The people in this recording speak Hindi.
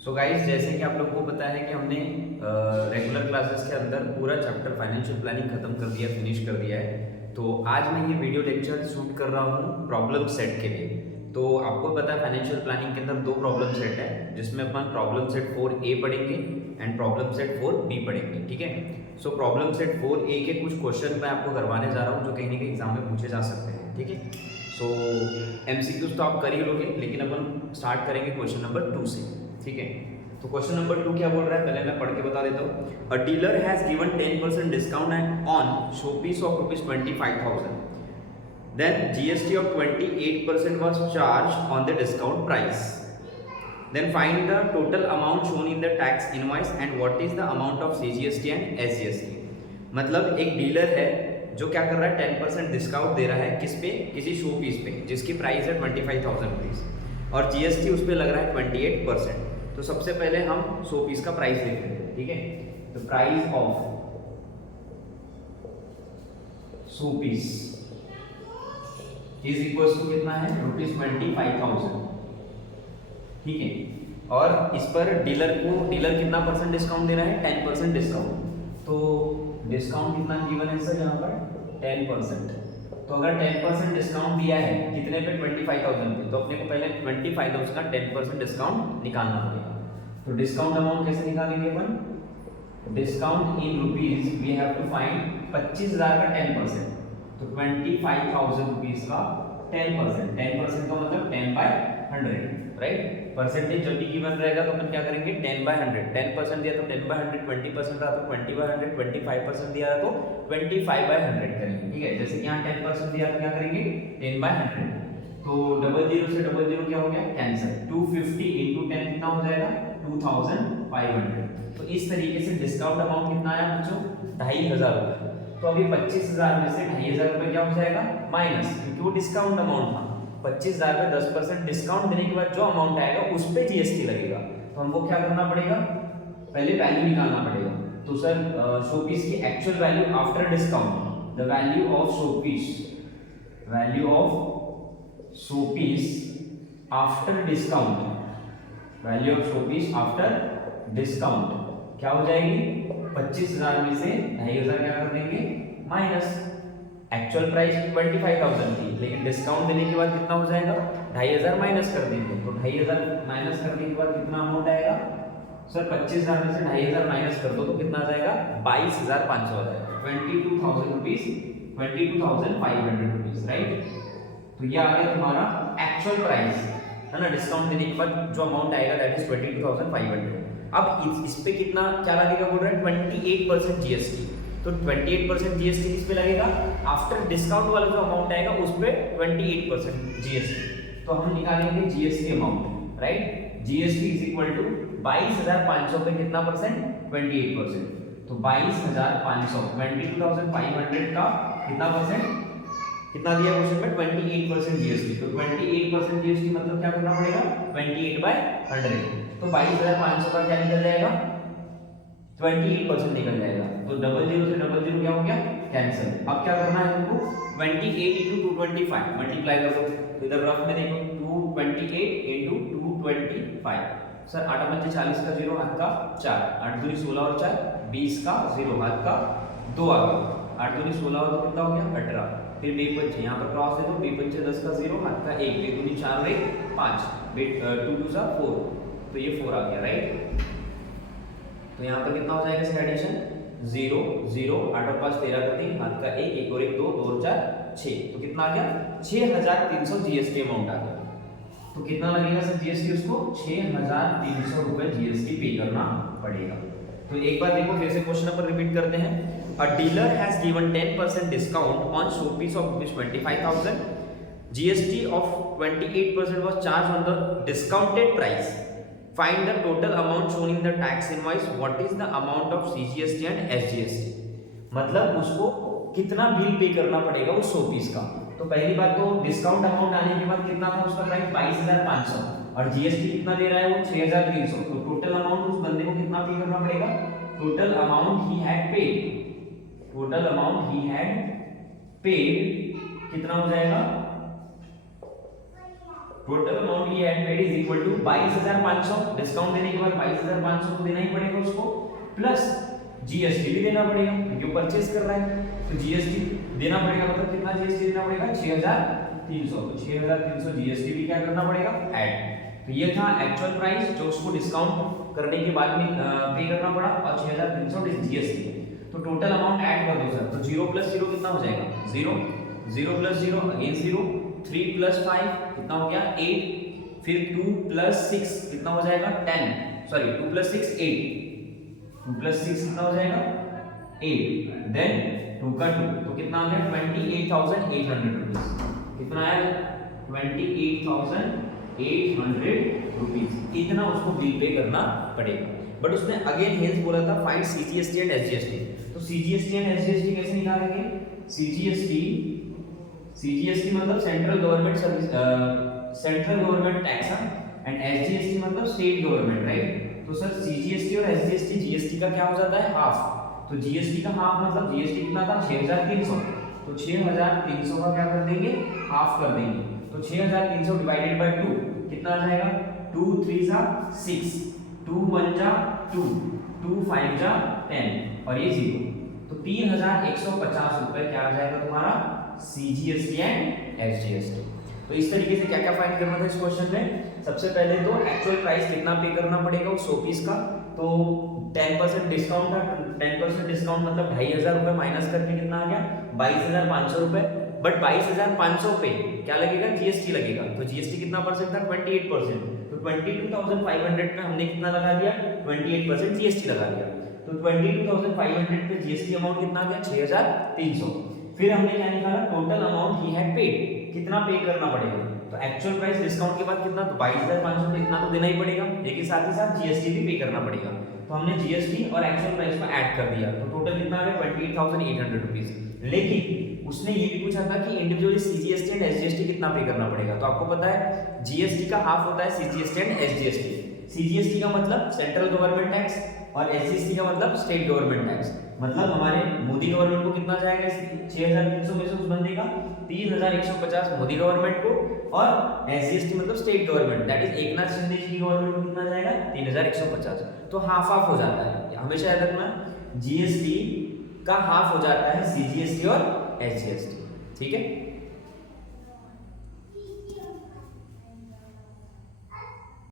सो गाइस, जैसे कि आप लोग को पता है कि हमने रेगुलर क्लासेस के अंदर पूरा चैप्टर फाइनेंशियल प्लानिंग खत्म कर दिया, फिनिश कर दिया है। तो आज मैं ये वीडियो लेक्चर शूट कर रहा हूँ प्रॉब्लम सेट के लिए। तो आपको पता है फाइनेंशियल प्लानिंग के अंदर दो प्रॉब्लम सेट है, जिसमें अपन प्रॉब्लम सेट 4A पढ़ेंगे एंड प्रॉब्लम सेट 4B पढ़ेंगे। ठीक है। सो प्रॉब्लम सेट 4A के कुछ क्वेश्चन मैं आपको करवाने जा रहा हूँ जो कहीं ना कहीं एग्जाम में पूछे जा सकते हैं। ठीक है। सो MCQs तो आप कर ही लोगे, लेकिन अपन स्टार्ट करेंगे क्वेश्चन नंबर 2 से। ठीक है। तो क्वेश्चन नंबर 2 क्या बोल रहा है, पहले मैं पढ़ के बता देता हूँ। अ dealer has given 10% discount on showpiece of ₹25,000. Then GST of 28% was charged on the discount price. Then find the total amount shown in the tax invoice and what is the amount of CGST and SGST. मतलब एक डीलर है जो क्या कर रहा है, 10% डिस्काउंट दे रहा है किस पे, किसी शो पीस पे जिसकी प्राइस है 25,000 रुपीज़ और जीएसटी उस पर लग रहा है 28%। तो सबसे पहले हम शो पीस का प्राइस लिख लेते हैं। ठीक है। तो price of showpiece is equal to कितना है, ₹25,000। ठीक है। और इस पर डीलर कितना परसेंट डिस्काउंट दे रहा है, 10% डिस्काउंट। तो डिस्काउंट कितना गिवन है सर यहाँ पर, 10%। तो अगर 10% डिस्काउंट दिया है कितने पे, 25,000 पे, तो अपने को पहले 25,000 का 10% डिस्काउंट निकालना पड़ेगा। तो डिस्काउंट अमाउंट कैसे निकालेंगे अपन, discount in rupees we have to find 25,000 का 10%। तो 25,000 रुपीज का 10%, 10% का मतलब 10/100, राइट। परसेंटेज जब भी गिवन रहेगा तो अपन क्या करेंगे, 10/100। 10% दिया तो 10/100, 20% रहा तो 20/100, 25% दिया तो 25/100 करेंगे। ठीक है। जैसे कि यहाँ 10% दिया तो क्या करेंगे, 10/100। तो 00 से 00 क्या हो गया, कैंसिल। 250 इंटू 10 कितना हो जाएगा, 2500। तो इस तरीके से डिस्काउंट अमाउंट कितना आया बच्चों, 2500 रुपये। तो अभी 25,000 में से 2500 रुपये क्या हो जाएगा, माइनस, क्योंकि वो डिस्काउंट अमाउंट था। 25,000 में 10% डिस्काउंट देने के बाद जो अमाउंट आएगा उस पे जीएसटी लगेगा। तो हमको क्या करना पड़ेगा, पहले वैल्यू निकालना पड़ेगा। तो सर शोपीस की actual value after discount, the value of showpiece, value of showpiece after discount, value of showpiece after discount क्या हो जाएगी, 25,000 में से 2500 क्या कर देंगे, माइनस। एक्चुअल प्राइस 25,000 थी, लेकिन डिस्काउंट देने के बाद कितना हो जाएगा, 2500 माइनस कर देंगे। तो 2500 माइनस करने के बाद कितना अमाउंट आएगा सर, 25,000 में से 2500 माइनस कर दो तो कितना आ जाएगा, 22,500 आ जाएगा। 22,000 रुपीज, 22,500 रुपीज, राइट। तो ये आ गया तुम्हारा एक्चुअल प्राइस, है ना। डिस्काउंट देने के बाद जो अमाउंट आएगा दैट इज 22,500। अब इस पे कितना क्या लगेगा बोल रहा है, 28% जीएसटी। तो 28% जीएसटी किस पे लगेगा, आफ्टर डिस्काउंट वाला जो अमाउंट आएगा उस पे 28% जीएसटी। तो हम निकालेंगे GST amount, right. GST is equal to 22,500 पे कितना परसेंट, 28%। तो 22,500, 22,500 का कितना परसेंट, कितना दिया क्वेश्चन में, 28% जीएसटी। तो 28% जीएसटी मतलब क्या करना पड़ेगा, 28/100। तो 22,500 का क्या निकल जाएगा, 28% निकल जाएगा। तो 00 से 00 क्या हो गया, कैंसिल। अब क्या करना है तुमको, 28 इंटू 225 मल्टीप्लाई कर दो। तो इधर रफ में देखो, 228 इंटू 225। सर 8 बच्चे 40 का 0 हाथ का 4, 8 दूनी 16 और 4 20 का 0 हाथ का 2 आ गया। 8 दूनी 16 और 2 कितना हो गया, 18। फिर बे पंचे यहाँ पर क्रॉस है तो बे पंचे 10 का 0 हाथ का 1, बे दूनी 4 और 1 5, बे 2 2 सा 4, तो ये 4 आ गया, राइट। तो यहाँ पर कितना हो जाएगा इसका एडिशन, 0 0, 8 और 5 13 का 3 हाथ का 1, 1 और 1 2, 2 और 4 6। तो कितना आ गया, 6,300 जीएसटी अमाउंट आ गया। तो कितना लगेगा सर जीएसटी, उसको 6,300 रुपए जीएसटी पे करना पड़ेगा। तो एक बार देखो फिर से क्वेश्चन पर रिपीट करते हैं। A dealer has given 10% discount on showpiece of 25,000. GST of 28% was charged on the discounted price. Find the total amount shown in the tax invoice. What is the amount of CGST and SGST? मतलब उसको कितना बिल पे करना पड़ेगा उस शो पीस का। तो पहली बात तो डिस्काउंट अमाउंट आने के बाद कितना था उसका प्राइस, 22,500 और जीएसटी कितना दे रहा है वो 6,300। तो टोटल अमाउंट उस बंदे को कितना पे करना पड़ेगा, total amount he had paid, total amount he had paid कितना हो जाएगा, टोटल अमाउंट ये had paid is equal to 22,500, discount देने के बाद 22,500 तो देना ही पड़ेगा उसको, प्लस जीएसटी भी देना पड़ेगा क्योंकि वो परचेज कर रहा है, तो जीएसटी देना पड़ेगा, मतलब कितना जीएसटी देना पड़ेगा 6,300, तो 6,300 जीएसटी भी क्या करना पड़ेगा ऐड। तो ये था एक्चुअल प्राइस जो उसको डिस्काउंट करने के बाद में पे करना पड़ा, और 6,300 जीएसटी। तो टोटल अमाउंट ऐड कर दो सर, तो 0 + 0 कितना हो जाएगा 0, 0 + 0 अगेन 0, 3 + 5 कितना हो गया 8, फिर 2 + 6 कितना हो जाएगा 10, सॉरी 2 + 6 8, 2 + 6 कितना हो जाएगा 8, देन 2 का 2 तो कितना आ गया 28,800 रुपीस, कितना आया 28,800 रुपीस, इतना उसको बिल पे करना पड़ेगा। बट उसने अगेन हेंस बोला था फाइंड सीजीएसटी एंड एसजीएसटी, तो सीजीएसटी एंड एसजीएसटी कैसे निकालेंगे, सीजीएसटी मतलब central government service, central government tax, and SGST मतलब स्टेट गवर्नमेंट, राइट। तो सर सीजीएसटी और एसजीएसटी, जीएसटी का क्या हो जाता है हाफ, तो जीएसटी का हाफ मतलब जीएसटी कितना था 6,300, तो 6,300 का क्या कर देंगे हाफ कर देंगे, तो 6,300 डिवाइडेड बाय 2 कितना आ जाएगा 2 3 जा 6, 2 1 जा 2, 2 5 जा 10 और ये 0, तो 3,150 रुपए क्या आ जाएगा तुम्हारा सीजीएसटी एंड एसजीएसटी। तो इस तरीके से क्या क्या फाइंड करना था इस क्वेश्चन में, सबसे पहले तो एक्चुअल प्राइस कितना पे करना पड़ेगा उस 100 पीस का, तो 10% डिस्काउंट था, 10% डिस्काउंट मतलब 2,500 रुपए माइनस करके कितना आ गया 22,500 रुपए, बट 22,500 पे क्या लगेगा जीएसटी लगेगा, तो जीएसटी कितना परसेंट था 28%, तो 22,500 में हमने कितना लगा दिया 28% जीएसटी लगा दिया, तो 22,500 पे जीएसटी अमाउंट कितना आ गया 6,300। फिर हमने क्या निकाला total amount he had paid, कितना पे करना पड़ेगा, तो एक्चुअल प्राइस डिस्काउंट के बाद कितना, तो 22,500 पे इतना तो देना ही पड़ेगा, लेकिन साथ ही साथ जीएसटी भी पे करना पड़ेगा, तो हमने जीएसटी और एक्चुअल प्राइस को ऐड कर दिया, तो टोटल कितना आ गया 28,800 रुपीस। लेकिन उसने ये भी पूछा था कि इंडिविजुअली सीजीएसटी एंड एसजीएसटी कितना पे करना पड़ेगा, तो आपको पता है जीएसटी का हाफ होता है सीजीएसटी एंड एसजीएसटी, सीजीएसटी का मतलब सेंट्रल गवर्नमेंट टैक्स और एसजीएसटी का मतलब स्टेट गवर्नमेंट टैक्स, मतलब हमारे मोदी गवर्नमेंट को कितना जाएगा 6,300 में से उस बंदे का 3,150 मोदी गवर्नमेंट को, और एसजीएसटी मतलब state government that is Eknath Shinde ji की गवर्नमेंट को कितना जाएगा 3,150, तो हाफ हाफ हो जाता है, हमेशा याद रखना जीएसटी का हाफ हो जाता है सीजीएसटी और एसजीएसटी, ठीक है।